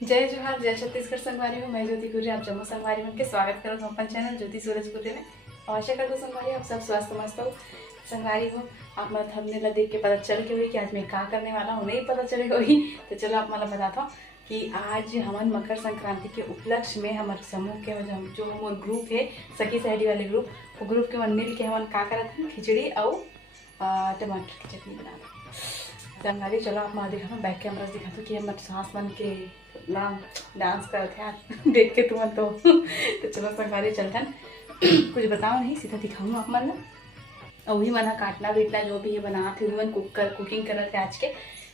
जय जोहार जय छत्तीसगढ़ संगवारी में मैं ज्योति गुर्जर आप जम्मू संगवारी में के स्वागत करो अपन चैनल ज्योति सूरज गुर्जर में। आशा करता हूँ संगवारी आप सब स्वास्थ्य मस्त हो। संगवारी हो आप मतलब थंबनेल देख के पता चल के हुई कि आज मैं क्या करने वाला हूँ, नहीं पता चले हुई तो चलो आप मतलब बताता हूँ कि आज हमारे मकर संक्रांति के उपलक्ष्य में हमारे समूह के जो हमारे ग्रुप है सखी सहेली वाले ग्रुप, वो ग्रुप के मन मिल के हम का करत हैं खिचड़ी और टमाटर की चटनी बना संगवारी। चलो आप माँ दिखा बैक कैमरा दिखा दो कि हमारे सास बन के नाम डांस करते हैं देख के तुम तो चलो संगवारी चलते हैं। कुछ बताओ नहीं सीधा दिखाऊँ आप मन और वही मना काटना बीटना जो भी ये बना थे मन कुकिंग कर रहे थे आज के।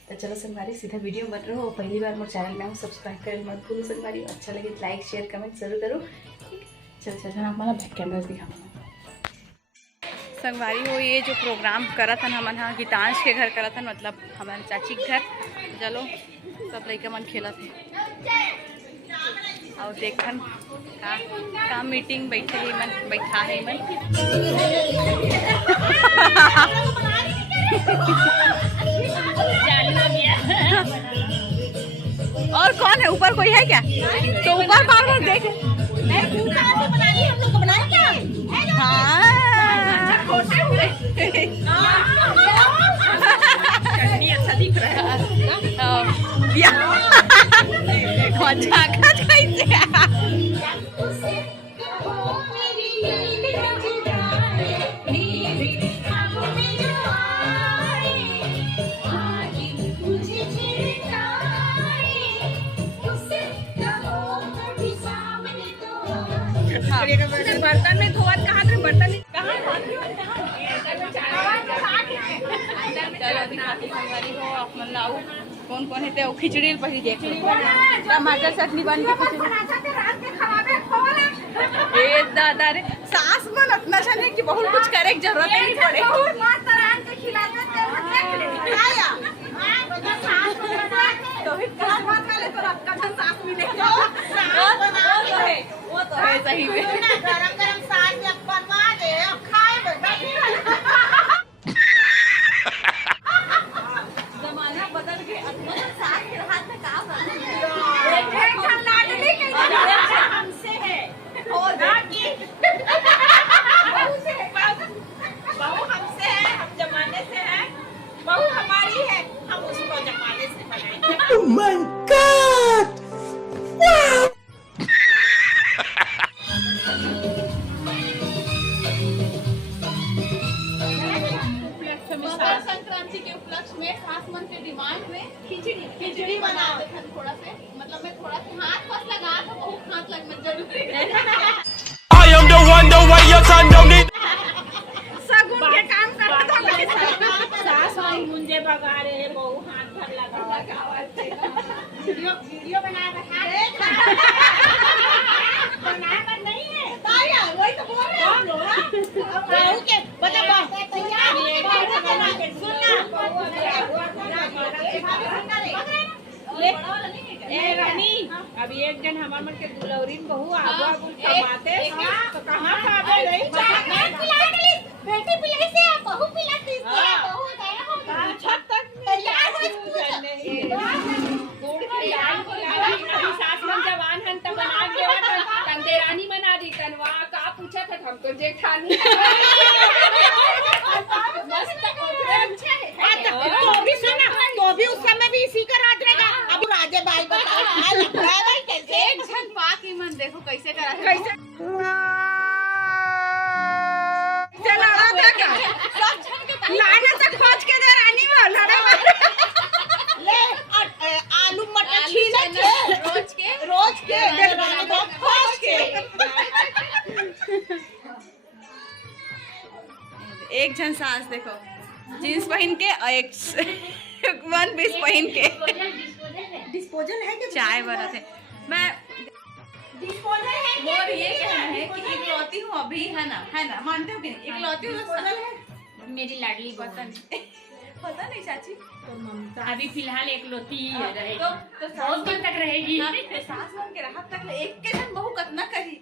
तो चलो संगवारी सीधा वीडियो बन रहा हो। पहली बार मेरे चैनल में हूँ सब्सक्राइब करें मत भूलो संगवारी। अच्छा लगे लाइक शेयर कमेंट जरूर करो। चल चल आप मला बैक कैमरा दिखाऊँ संगवारी हो। ये जो प्रोग्राम करा था हमन हाँ गीतांश के घर करा था मतलब हमारे चाची के घर। चलो सब लड़का मन खेला थे और देखन का मीटिंग बैठे ही मन बैठा है मन। और कौन है ऊपर कोई है क्या? तो ऊपर बार बार देख हाँ अच्छा दिख रहा है। बर्तन में धोवत कहाँ थे बर्तन कौन कौन है खिचड़ी पहले देख टमाटर चटनी बन के दादा रे सास मन अपना छने कि बहुत कुछ करे जरूरत नहीं पड़े। वो तो है सही में गरम गरम साग बनवा दे खाए जमाना बदल के साग के हाथ में काम हमसे है बहू हमसे है, हम जमाने से है, बहू हमारी है, हम उसको जमाने से बनाएंगे। Oh my God! Wow! Makar Sankranti के उपलक्ष्य में सास मन के डिमांड में खिचड़ी बना देते हैं थोड़ा से मतलब मैं थोड़ा सा हाथ पास लगा तो बहुत हाथ लगना जरूरी है। I am the one the way your son don't need सगुन के काम करता था सास मन मुंजे बगाड़े बहु हाथ भर लगावा वीडियो बना बना नहीं है ताया वही तो बोल रहे हम लोग बहू के बता रानी अभी एक जन हमार मन के दुलौरी बहू आगवा कमाते तो कहां खाबे नहीं बेटी पिलाई से बहू पिलाती है बहू गया छत तक तैयार हो गुड़ की अभी सास मन जवान हन त बना के तंदेरानी बना दी तनवा का पूछा था हमको जेठानी मस्त तो भी सुना तो भी उस समय भी इसी का राज रहेगा। अब राजे भाई बताओ भाई कैसे एक छन पाक मन देखो कैसे करा कैसे चला था क्या सब छन के लाना से खोज के दे रानी वो लड़ा ले आलू मटर छीले के रोज के दे रानी को खोज के एक जन सास देखो जींस पहन के और एक वन पीस पहन के डिस्पोजल है कि चाय बना थे मैं डिस्पोजल है और ये कहना है कि इकलौती हूँ अभी है ना मानते हो कि नहीं इकलौती हूँ मेरी लाडली पता नहीं चाची तो ममता अभी फिलहाल इकलौती ही रहेगी तो सास बन तक रहेगी सास बन के राहत तक एक के जन बहू कतना करी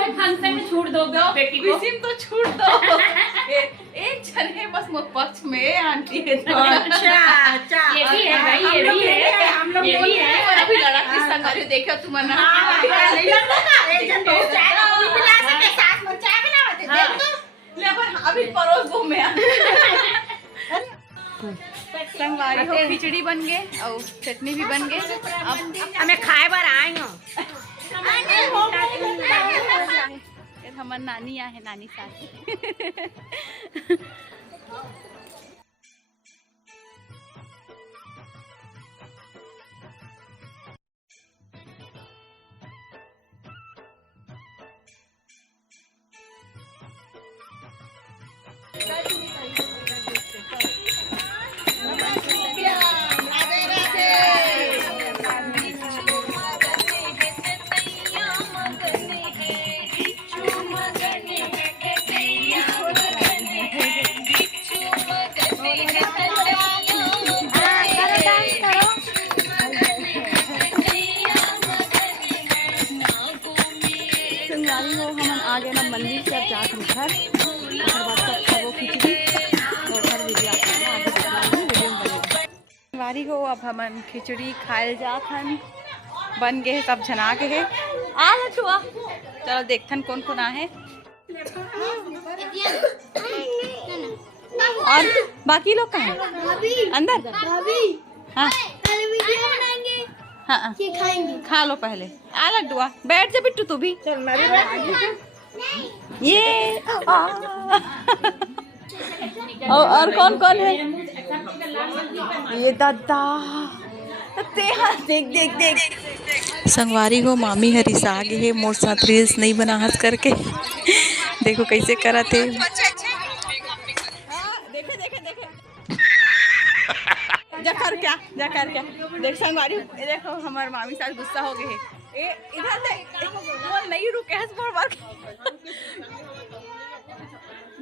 कोई फंक्शन में छूट दो बेटी को। किसी तो छूट दो। एक जन है बस मुख पक्ष में आंटी है। अच्छा ये भी है भाई, ये भी है, हम लोग ये भी है। और अभी लड़ा की संगारी देखो तुम ना। अभी परोस दो मैं। संगवारी हो खिचड़ी बन गए और चटनी भी बन गए। अब हमें खाए बार आए हो। हमार नानी आ है, नानी साथ। आगे ना मंदिर से अब जाकर घर बाद सब खाबो खिचड़ी और घर वीडियो आगे वीडियो में बनेगा। वारी हो अब हमन खिचड़ी खाए जात हन, बन गए सब जना के है। आ लछुआ चलो देखथन कौन कौन आहे और बाकी लोग कहाँ हैं? अंदर। हाँ हाँ खा लो पहले। आ लड्डुआ बैठ जा बिट्टू तू भी। ये और कौन कौन है? ये दादा देख देख देख संगवारी हो मामी हरी सागे है मोर साथ रील्स नहीं बना हंस करके। देखो कैसे करा थे। देखे देखे देखे जकर क्या देख संगवारी देखो हमारे मामी साथ गुस्सा हो गए है। इधर से वो नहीं रुके हंस बार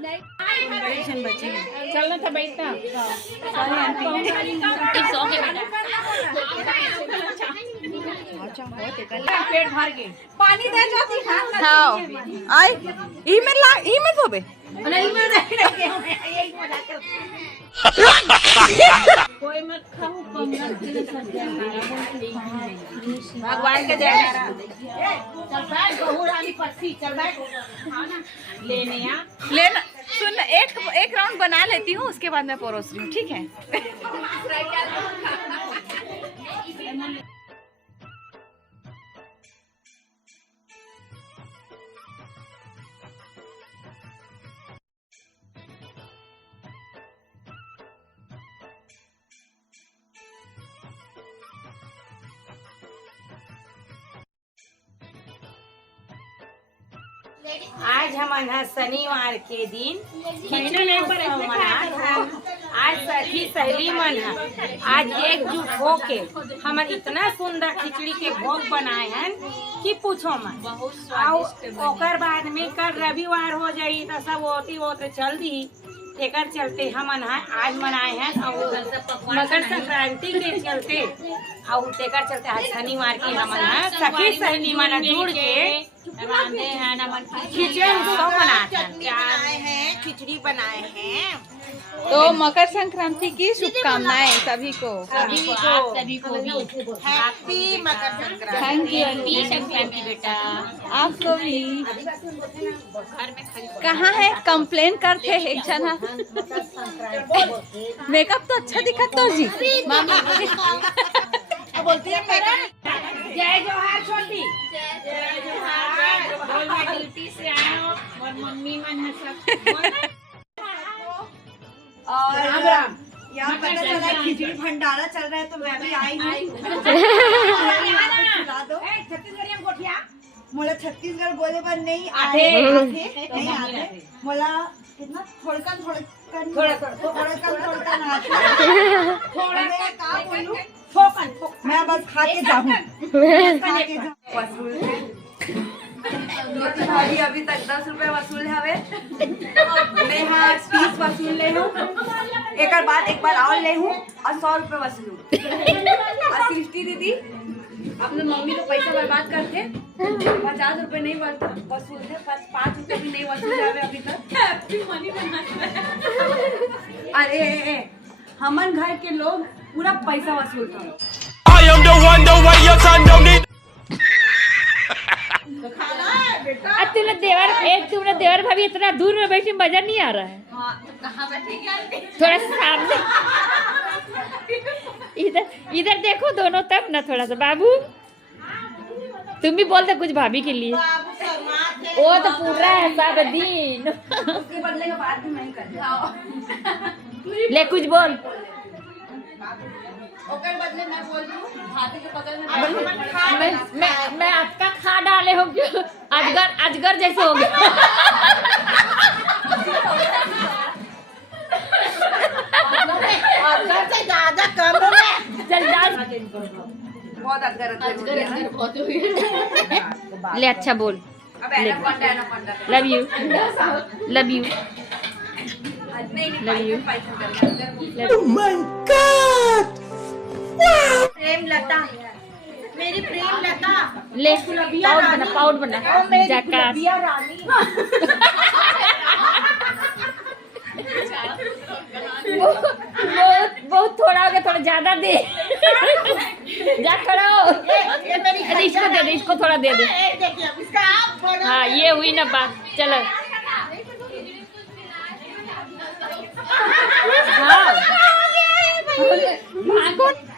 नहीं बची चलना था बैठना। पेट भर के पानी दे जाती है। हाँ आई ई में धोबे कोई मत खाओ कम भगवान के जय। चल बैठ बहू रानी पस्सी चल बैठ लेना सुन एक राउंड बना लेती हूँ उसके बाद मैं परोस रही हूँ ठीक है। आज हम शनिवार के दिन खिचड़ी आज सखी सहेली मन है आज एकजुट होके हम इतना सुंदर खिचड़ी के भोग बनाए हैं कि पूछो मत। और बाद में कल रविवार हो जाई तो सब ओते चल दी। एक चलते हम आज मनाए हैं और मकर संक्रांति के चलते और तेकर चलते आज शनिवार की हम सखी सहेली मन जुड़ के खिचड़ी बनाए हैं खिचड़ी बनाए हैं। तो मकर संक्रांति की शुभकामनाएं सभी को सभी को भी happy Makar Sankranti. Thank you happy Sankranti बेटा। आपको भी। कहाँ है कंप्लेन करते हैं एक जना। मेकअप तो अच्छा दिखा तो जी मामी बोलती है जय जोहार छोटी जय जोहार। बोल मैं ड्यूटी से आया हूँ और मम्मी मन है सब। और यहाँ पता चला खिचड़ी भंडारा चल रहा है तो मैं भी आई हूँ। खिला दो। छत्तीसगढ़ी गोठिया मोला छत्तीसगढ़ बोले पर नहीं आते मोला कितना थोड़कन मैं बस खा के जाऊँ। अभी तक 10 रुपए वसूल हवे मैं हाँ 30 वसूल ले हूँ। एक बार और ले हूँ और 100 रुपए वसूल और सृष्टि दीदी अपने मम्मी को पैसा बर्बाद करते 50 रुपए नहीं वसूलते, 5 रुपए भी नहीं वसूल जावे अभी तक। हैप्पी मनी अरे हमन घर के लोग पूरा पैसा वसूलता है। तुमने देवर भाभी इतना दूर में बैठी मजा नहीं आ रहा है। थोड़ा सा सामने इधर देखो दोनों तब ना थोड़ा सा। बाबू तुम भी बोलते कुछ भाभी के लिए। वो तो पूरा है सब दिन। उसके बदले का बात भी मैं कर ले कुछ बोल। ओकर बदले मैं बोल दूं भाभी के बगल में मैं आपका खा डाले हो क्यों? अजगर जैसे हो गया। अजगर से ज्यादा कम में चल डाल। बहुत अजगर बहुत हो गया। ले अच्छा बोल। अब anaconda love you love you love you. Premlata, मेरी प्रेम लता। ले पाउड बना जकास। बहुत थोड़ा हो गया, थोड़ा ज्यादा दे। जा खड़ा हो। इसको थोड़ा दे दे। हाँ ये हुई ना बात। चलो हाँ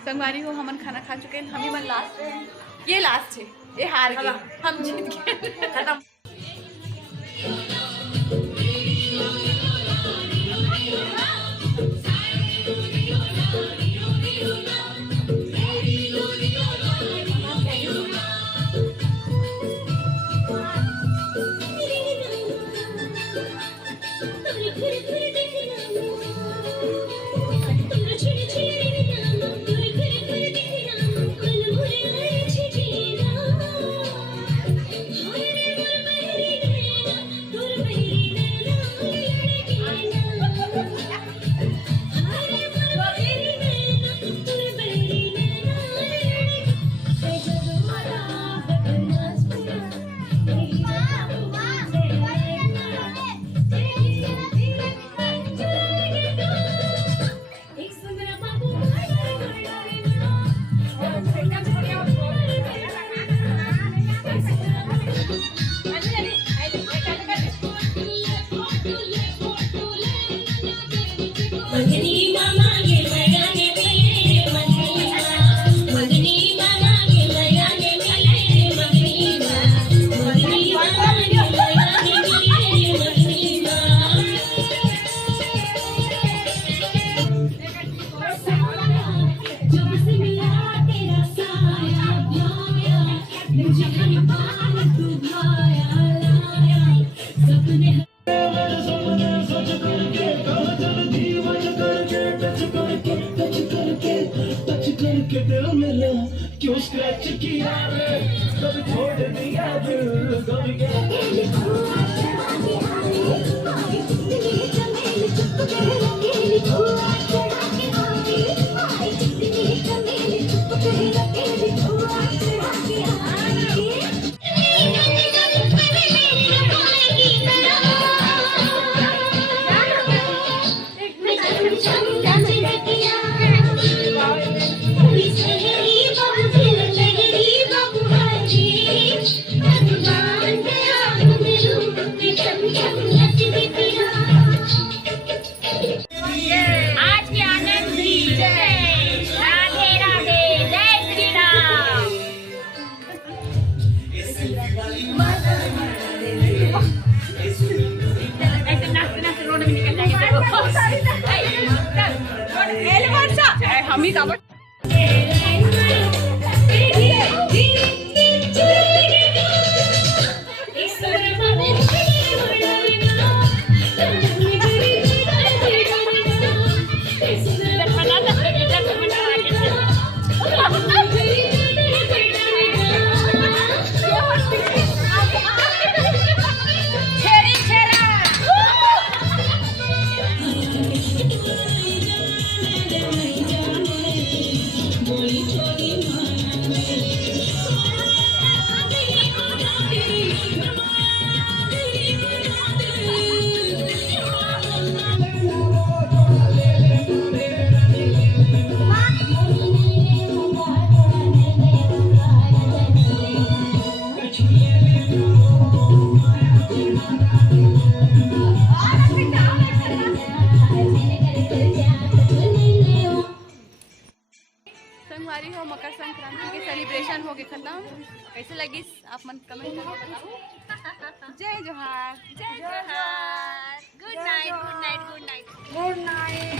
संगवारी हो हमन खाना खा चुके हैं। हम ही मन लास्ट है, ये लास्ट है, ये हार गए, हम जीत गए, खत्म। क्यों स्क्रैच किया रे, कभी छोड़ दिया दिल, कभी हम ही कावड़ संगवारी हो मकर संक्रांति के सेलिब्रेशन हो गए खत्म। कैसे लगी आप मन कमेंट करके बताओ। जय जोहार। जय जोहार। Good night, good night, good night. Good night.